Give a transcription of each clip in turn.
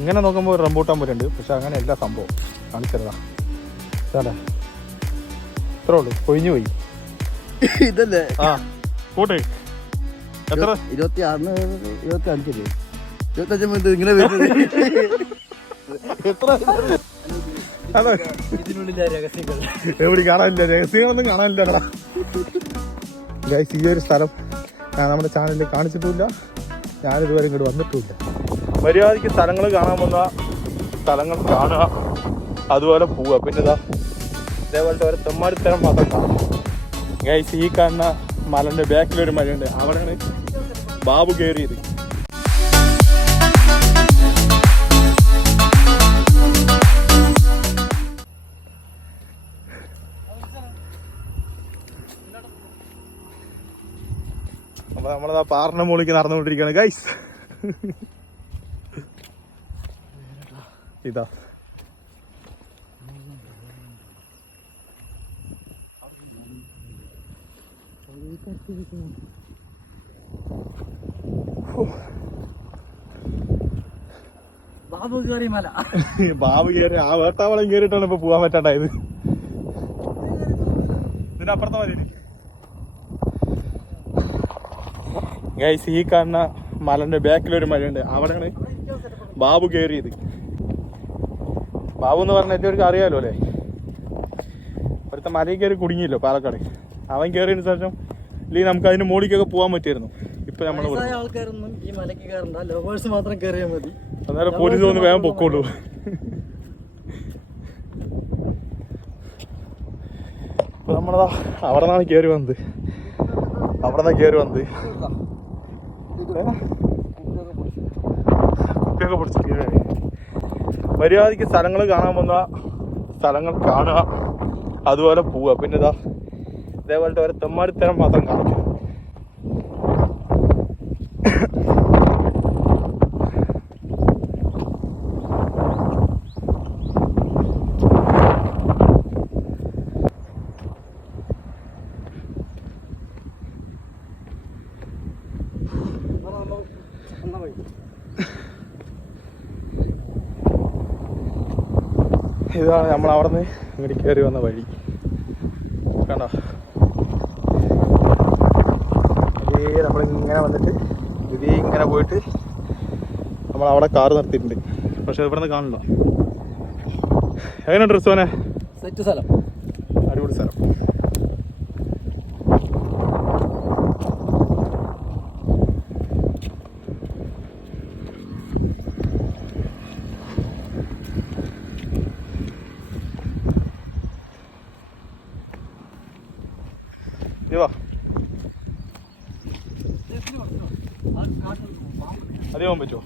ഇങ്ങനെ നോക്കുമ്പോൾ ഒരു റംബൂട്ടാൻ പോലെ ഉണ്ട്, പക്ഷെ അങ്ങനെ എല്ലാ സംഭവം കാണിച്ചതാ. ഇതാ ഇത്രേ ഉള്ളൂ, കൊഴിഞ്ഞു പോയി. ഇതല്ലേ ആ കൂട്ട് എത്ര 26 25 25 ഇങ്ങനെ എത്ര അതെ ഇതിനുള്ളിലെ രഹസ്യങ്ങൾ എവിടെ കാണാനില്ല, രഹസ്യങ്ങളൊന്നും കാണാനില്ല. ഗൈസ് ഈ ഒരു സ്ഥലം ഞാൻ നമ്മുടെ ചാനലിൽ കാണിച്ചിട്ടുമില്ല, ഞാനിതുവരെ ഇങ്ങോട്ട് വന്നിട്ടുമില്ല. മര്യാദയ്ക്ക് സ്ഥലങ്ങൾ കാണാൻ വന്ന സ്ഥലങ്ങൾ കാണുക, അതുപോലെ പോവുക. പിന്നെ ഇതേപോലത്തെ ഒരു തെമ്മാടിത്തരം മാത്രം കാണും. ഗൈസ് ഈ കാണുന്ന മലൻ്റെ ബാക്കിലൊരു മലയുണ്ട്, അവിടെയാണ് ബാബു കയറിയത്. അപ്പൊ നമ്മളതാ പാറിന്റെ മുകളിലേക്ക് നടന്നുകൊണ്ടിരിക്കുകയാണ് ഗൈസ്. ഇതാ ബാബു കയറി മല. ബാബു കയറി ആ വേട്ടാവളം കയറിയിട്ടാണ് ഇപ്പൊ പോവാൻ പറ്റാണ്ടായത്. ഇതിനപ്പുറത്തെ മതി ഗൈസ്. ഈ കാണുന്ന മലന്റെ ബാക്കിലൊരു മലയുണ്ട്, അവിടെയാണ് ബാബു കയറിയത്. ബാബു എന്ന് പറഞ്ഞ എല്ലാവർക്കും അറിയാലോ അല്ലേ, ഇവിടുത്തെ മലയിൽ കയറി കുടുങ്ങിയല്ലോ പാലക്കാട്. അവൻ കയറിയതിന് ശേഷം ഇല്ലെങ്കിൽ നമുക്ക് അതിന് മുകളിലേക്കൊക്കെ പോകാൻ പറ്റിയിരുന്നു. ഇപ്പൊ നമ്മള് ആൾക്കാരൊന്നും ഈ മലക്ക് കയറണ്ട, ലവേഴ്സ് മാത്രം കയറിയാൽ മതി. അന്നേരം പോലീസ് ഒന്ന് വേഗം പൊക്കോളൂ. ഇപ്പൊ നമ്മളതാ അവിടെ നിന്നാണ് കയറി വന്നത്, കുപ്പിയൊക്കെ പിടിച്ച് കയറി. മര്യാദയ്ക്ക് സ്ഥലങ്ങൾ കാണാൻ വന്ന സ്ഥലങ്ങൾ കാണുക, അതുപോലെ പോവുക. പിന്നെ ഇതേപോലത്തെ ഒരു തെമ്മാടിത്തരം മാത്രം കാണിക്കുക. ഇതാണ് നമ്മൾ അവിടെ നിന്ന് ഇങ്ങോട്ട് കയറി വന്ന വഴി. കണ്ടോ, ഇതേ നമ്മളിങ്ങനെ വന്നിട്ട് ഇതേ ഇങ്ങനെ പോയിട്ട് നമ്മൾ അവിടെ കാറ് നിർത്തിയിട്ടുണ്ട്. പക്ഷെ ഇവിടെ നിന്ന് കാണില്ല. എങ്ങനെ ഡ്രസ് പോനെ? സെറ്റ് സ്ഥലം, അടിപൊളി സ്ഥലം. അതേ പോകാൻ പറ്റുമോ?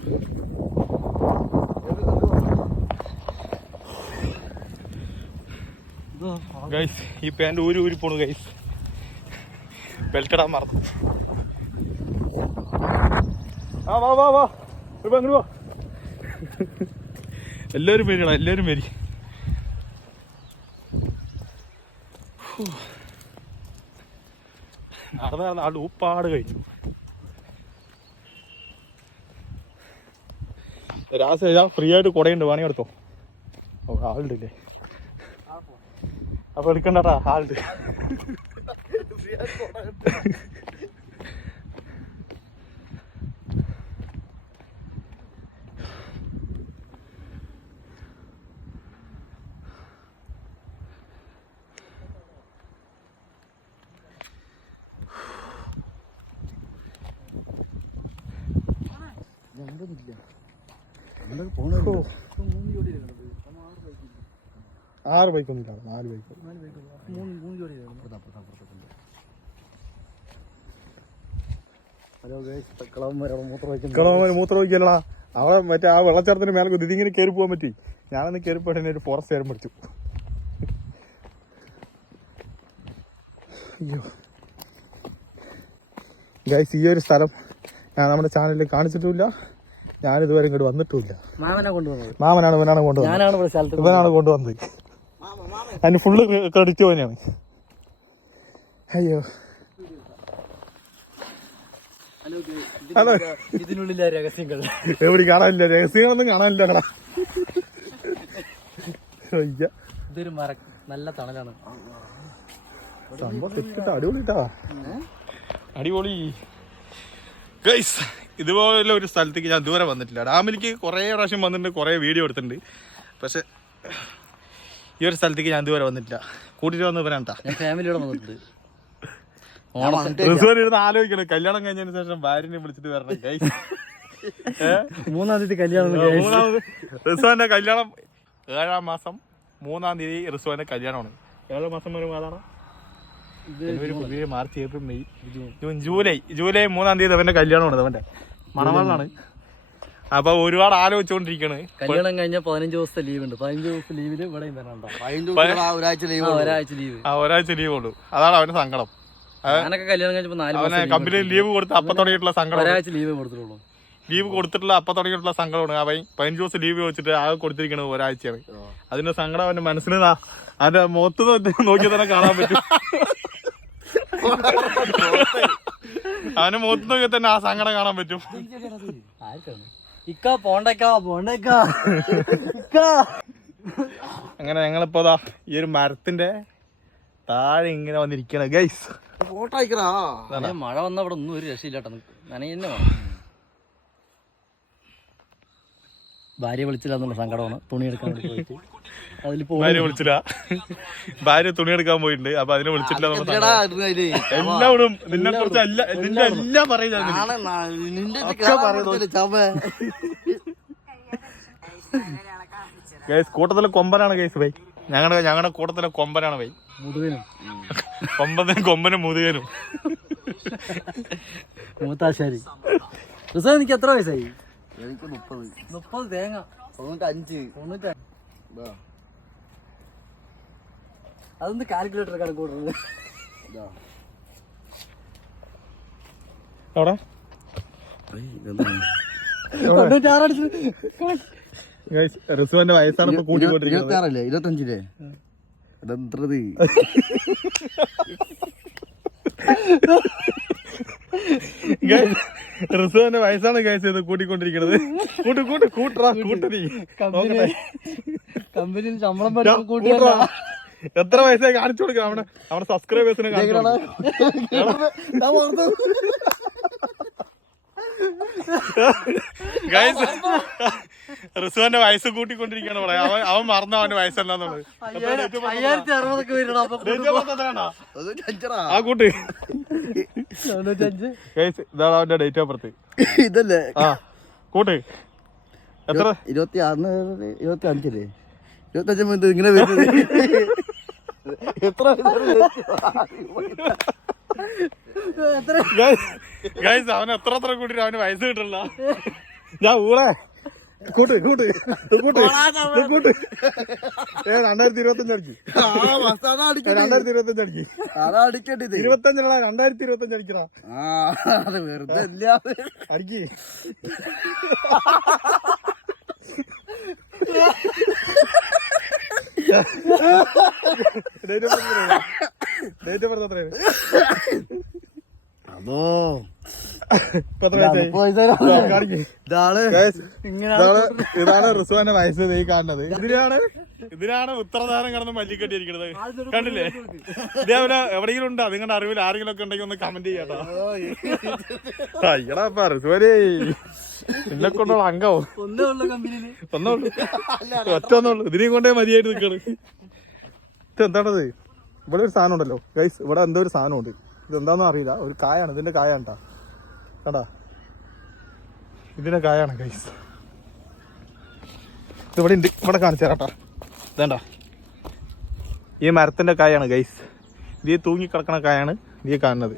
ഗൈസ് ഈ പാൻറ് ഊരി പോണു ഗൈസ്, ബെൽറ്റ് ഇടാൻ മറന്നു. ആ വാ വാ വാ അങ്ങോട്ട് വാ. എല്ലാവരും വരികടാ, എല്ലാവരും വരി. നടന്ന ആളുടെ ഊപ്പാട് കഴിഞ്ഞു. രാസ ഫ്രീ ആയിട്ട് കുടയുണ്ട്, വേണമെങ്കിൽ എടുത്തോ. ആളുണ്ടല്ലേ, അപ്പൊ എടുക്കണ്ടാ, ആളുണ്ട്. ആറ് ബൈക്കൊന്നും 4 ബൈക്ക്. മൂത്ര വയ്ക്കല്ലടാ അവിടെ. മറ്റേ ആ വെള്ളച്ചാട്ടത്തിന് മേലെ ഇതിങ്ങനെ കയറി പോകാൻ പറ്റി. ഞാനൊന്ന് കയറിപ്പോട്ടെ ഒരു ഫോറസ്റ്റ് ഏരം പിടിച്ചു. അയ്യോ ഗൈസ് ഈ ഒരു സ്ഥലം ഞാൻ നമ്മുടെ ചാനലിൽ കാണിച്ചിട്ടുമില്ല, ഞാനിതുവരെ ഇങ്ങോട്ട് വന്നിട്ടുമില്ല. മാമനാണ് ഇവനാണ് കൊണ്ടുവന്നത്. അതിന് ഫുള്ള് ക്രെഡിറ്റ് പോലെയാണ്. അയ്യോ ഹലോ. ഇതിനുള്ളിലെ രഹസ്യങ്ങൾ എവിടെ കാണാനില്ല, രഹസ്യങ്ങളൊന്നും കാണാനില്ല കടാ. ഇതൊരു നല്ല തണലാണ്. സംഭവം സെറ്റിട്ടാ, അടിപൊളിട്ടാ, അടിപൊളി ഗൈസ്. ഇതുപോലെ ഒരു സ്ഥലത്തേക്ക് ഞാൻ ഇതുവരെ വന്നിട്ടില്ല. ഡാമിലേക്ക് കുറേ പ്രാവശ്യം വന്നിട്ടുണ്ട്, കുറേ വീഡിയോ എടുത്തിട്ടുണ്ട്. പക്ഷെ ഈ ഒരു സ്ഥലത്തേക്ക് ഞാൻ ഇതുവരെ വന്നിട്ടില്ല. കൂട്ടിട്ട് വന്ന് വരാണ്ടാ. ഞാൻ ഫാമിലിയോടെ വന്നിട്ടുണ്ട്. ഇരുന്ന് ആലോചിക്കണം, കല്യാണം കഴിഞ്ഞതിന് ശേഷം ഭാര്യനെ വിളിച്ചിട്ട് വരണം ഗൈസ്. 3-ാം തീയതി കല്യാണം. റിസ്വാന്റെ കല്യാണം 7-ാം മാസം 3-ാം തീയതി റിസ്വാന്റെ കല്യാണമാണ്. 7 മാസം വരെ മാതാണ്. ജനുവരി, March, April, May, June, July 3-ാം തീയതി അവന്റെ കല്യാണമാണ്. അവന്റെ മണവാളാണ്. അപ്പൊ ഒരുപാട് ആലോചിച്ചോണ്ടിരിക്കണ്. കല്യാണം കഴിഞ്ഞ 15 ദിവസത്തെ ലീവ് ഉണ്ട്. 15 ദിവസത്തെ ലീവില് ഇവിടെ ഒരാഴ്ച ലീവ് ഉള്ളൂ. അതാണ് അവന്റെ സങ്കടം. ഞാനൊക്കെ കല്യാണം കഴിഞ്ഞപ്പോ 4 മാസം കമ്പനിയിൽ ലീവ് കൊടുത്ത് അപ്പൊ തുടങ്ങിയിട്ടുള്ള സങ്കടം. ഒരാഴ്ച ലീവ് കൊടുത്തിട്ടുള്ളൂ. ലീവ് കൊടുത്തിട്ടുള്ള അപ്പൊ തുടങ്ങിയിട്ടുള്ള സങ്കടമാണ്. അവൻ 15 ദിവസം ലീവ് വെച്ചിട്ട് ആകെ കൊടുത്തിരിക്കണത് ഒരാഴ്ചയാണ്. അതിന്റെ സങ്കടം അവന്റെ മനസ്സിന് അവന്റെ മുഖത്ത് നോക്കി തന്നെ കാണാൻ പറ്റും. അവന്റെ മുഖത്ത് നോക്കി തന്നെ ആ സങ്കടം കാണാൻ പറ്റും. അങ്ങനെ ഞങ്ങളിപ്പോ ഈ ഒരു മരത്തിന്റെ താഴെ ഇങ്ങനെ വന്നിരിക്കണ ഗൈസ്. മഴ വന്ന ഇവിടെ ഒന്നും ഒരു രക്ഷയില്ലാട്ടോ. നനയെ വേണം. ഭാര്യ വിളിച്ചില്ല എന്നുള്ള സങ്കടമാണ്. തുണി എടുക്കാൻ പോയിട്ട് ഭാര്യ വിളിച്ചില്ല. ഭാര്യ തുണി എടുക്കാൻ പോയിട്ടുണ്ട്. അപ്പൊ അതിനെ വിളിച്ചിട്ടില്ല. എല്ലാവരും നിന്നെ കുറിച്ച് നിന്റെ എല്ലാം പറയുന്നത് ഗൈസ്. കൂട്ടത്തിലെ കൊമ്പനാണ് ഗൈസ് ബൈ. ഞങ്ങളുടെ കൂട്ടത്തിലെ കൊമ്പനാണ് ബൈ. മുതുകനും കൊമ്പനും മുതുകനും മൂത്താശാരി. എനിക്ക് എത്ര വയസ്സായി? എനിക്ക് 30 തേങ്ങ 95. അതൊന്ന് കാൽക്കുലേറ്റർ കണക്കൂട്ടുന്നത്. റിസുവിന്റെ വയസ്സാണ് ഇപ്പൊ കൂട്ടിക്കൊണ്ടിരിക്കുന്നത്. 25 റിസുവിന്റെ വയസ്സാണ് ഗൈസ് ഇത് കൂട്ടിക്കൊണ്ടിരിക്കുന്നത്. കമ്പനിയിൽ ശമ്പളം എത്ര വയസ്സായി കാണിച്ചു കൊടുക്കണം. നമ്മുടെ സബ്സ്ക്രൈബേഴ്സിനെ ഗൈസ്. റിസുവിന്റെ വയസ്സ് കൂട്ടിക്കൊണ്ടിരിക്കുകയാണ് പറയാ. അവൻ മറന്ന അവന്റെ വയസ്സെന്നാന്നുള്ളത്. ആ കൂട്ട് ഗൈസ്. ഇതാണ് അവന്റെ ഡേറ്റ് ഓഫ് ബർത്ത്. ഇതല്ലേ? ആ കൂട്ട്. എത്ര? 25 ഇങ്ങനെ വരുന്നത്. എത്ര ഗൈസ് അവൻ എത്ര കൂട്ടിട്ട് അവന് വയസ്സ് കിട്ടില്ല. ഞാൻ ഊളെ കൂട്ട് 2025 അടിച്ചു. 2025 അടിക്കും. 2025 അടിക്കണ വെറുതെ അടിക്ക്. ഡേറ്റ് ഓഫ് ബർത്ത് എത്രയാണ്? അതോ ഇതാണ് റിസുവിന്റെ വയസ്സ് ഈ കാണുന്നത്. ഇതിനാണ് ഉത്തരധാരം കിടന്ന് മല്ലിക്കെട്ടിയിരിക്കുന്നത്. കണ്ടില്ലേ? ഇതേപോലെ എവിടെയെങ്കിലും ഉണ്ടോ നിങ്ങളുടെ അറിവിൽ ആരെങ്കിലും ഒക്കെ ഉണ്ടെങ്കിൽ ഒന്ന് കമന്റ് ചെയ്യാട്ടോ. അയ്യടാ റിസുവരേ, നിന്നെ കൊണ്ടുള്ള അംഗവും ഒറ്റൊന്നുള്ളൂ. ഇതിനെയും കൊണ്ടേ മതിയായിട്ട് നിൽക്കണ്. ഇതെന്താണത്? ഇവിടെ ഒരു സാധനം ഉണ്ടല്ലോ ഗൈസ്. ഇവിടെ എന്തോ ഒരു സാധനം ഉണ്ട്. ഇതെന്താണെന്ന് അറിയില്ല. ഒരു കായാണ്. ഇതിന്റെ കായാണ് കേട്ടാ. കണ്ടാ, ഇതിന്റെ കായാണ് ഗൈസ്. ഇതിവിടെ ഉണ്ട്. ഇവിടെ കാണിച്ചു തരാട്ടാ. ഇതേണ്ട, ഈ മരത്തിന്റെ കായാണ് ഗൈസ്. ഇത് തൂങ്ങിക്കിടക്കണ കായാണ് ഈ കാണുന്നത്.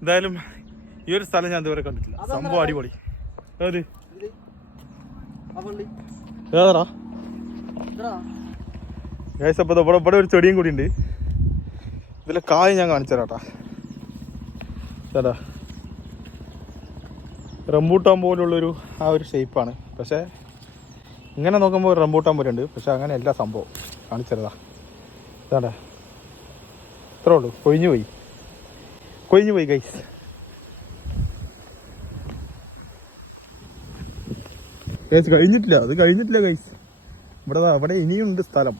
എന്തായാലും ഈ ഒരു സ്ഥലം ഞാൻ ഇതുവരെ കണ്ടിട്ടില്ല. സംഭവം അടിപൊളി. ഏതാ ഗൈസ്? അപ്പൊ ഇവിടെ ഒരു ചെടിയും കൂടി ഉണ്ട്. ഇതിലെ കായ് ഞാൻ കാണിച്ചു തരാട്ടാ. ചേട്ടാ, റംബൂട്ടാൻ പോലുള്ളൊരു ആ ഒരു ഷേപ്പാണ്. പക്ഷെ ഇങ്ങനെ നോക്കുമ്പോൾ റംബൂട്ടാൻ പോലെ ഉണ്ട്. പക്ഷെ അങ്ങനെ എല്ലാ സംഭവം കാണിച്ചു തരതാ. ഇതാടാ ഇത്രേ ഉള്ളൂ. കൊഴിഞ്ഞു പോയി ഗൈസ്. കഴിഞ്ഞിട്ടില്ല, അത് കഴിഞ്ഞിട്ടില്ല ഗൈസ്. അവിടെ ഇനിയുണ്ട് സ്ഥലം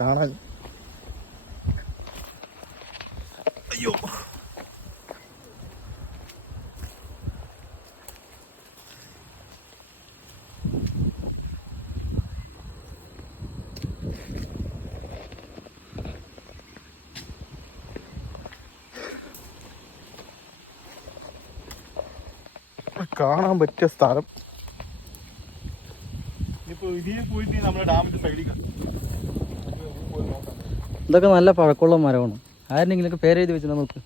കാണാൻ. അയ്യോ കാണാൻ പറ്റിയ സ്ഥലം. ഇതൊക്കെ നല്ല പഴക്കമുള്ള മരമാണ്. ആരെങ്കിലൊക്കെ പേരെഴുതി വെച്ച് നമുക്ക്.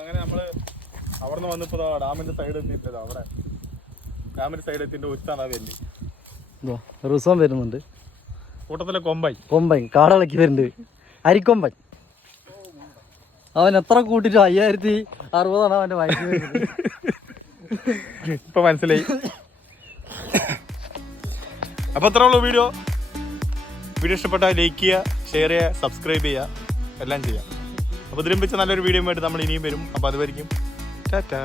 അങ്ങനെ നമ്മള് അവിടെ നിന്ന് വന്നപ്പോ ഡാമിന്റെ സൈഡ് എത്തിയിട്ടില്ല. അവിടെ ഡാമിന്റെ സൈഡ് എത്തിയിട്ട് ഉച്ചാണ് വലിയ റിസം വരുന്നുണ്ട്. കൂട്ടത്തിലെ കൊമ്പൻ കാടളക്കി വരുന്നുണ്ട്. അരിക്കൊമ്പൻ. അവൻ എത്ര കൂട്ടിട്ട് 5060 അവന്റെ വയസ്സ് വരുന്നത്. ഇപ്പൊ മനസ്സിലായി. അപ്പൊ അത്രേ ഉള്ളൂ വീഡിയോ. ഇഷ്ടപ്പെട്ടാൽ ലൈക്ക് ചെയ്യുക, ഷെയർ ചെയ്യുക, സബ്സ്ക്രൈബ് ചെയ്യുക, എല്ലാം ചെയ്യാം. അപ്പോൾ ഇതിലും വെച്ച് നല്ലൊരു വീഡിയോ ആയിട്ട് നമ്മൾ ഇനിയും വരും. അപ്പോൾ അതുവരെയും ടാറ്റാ.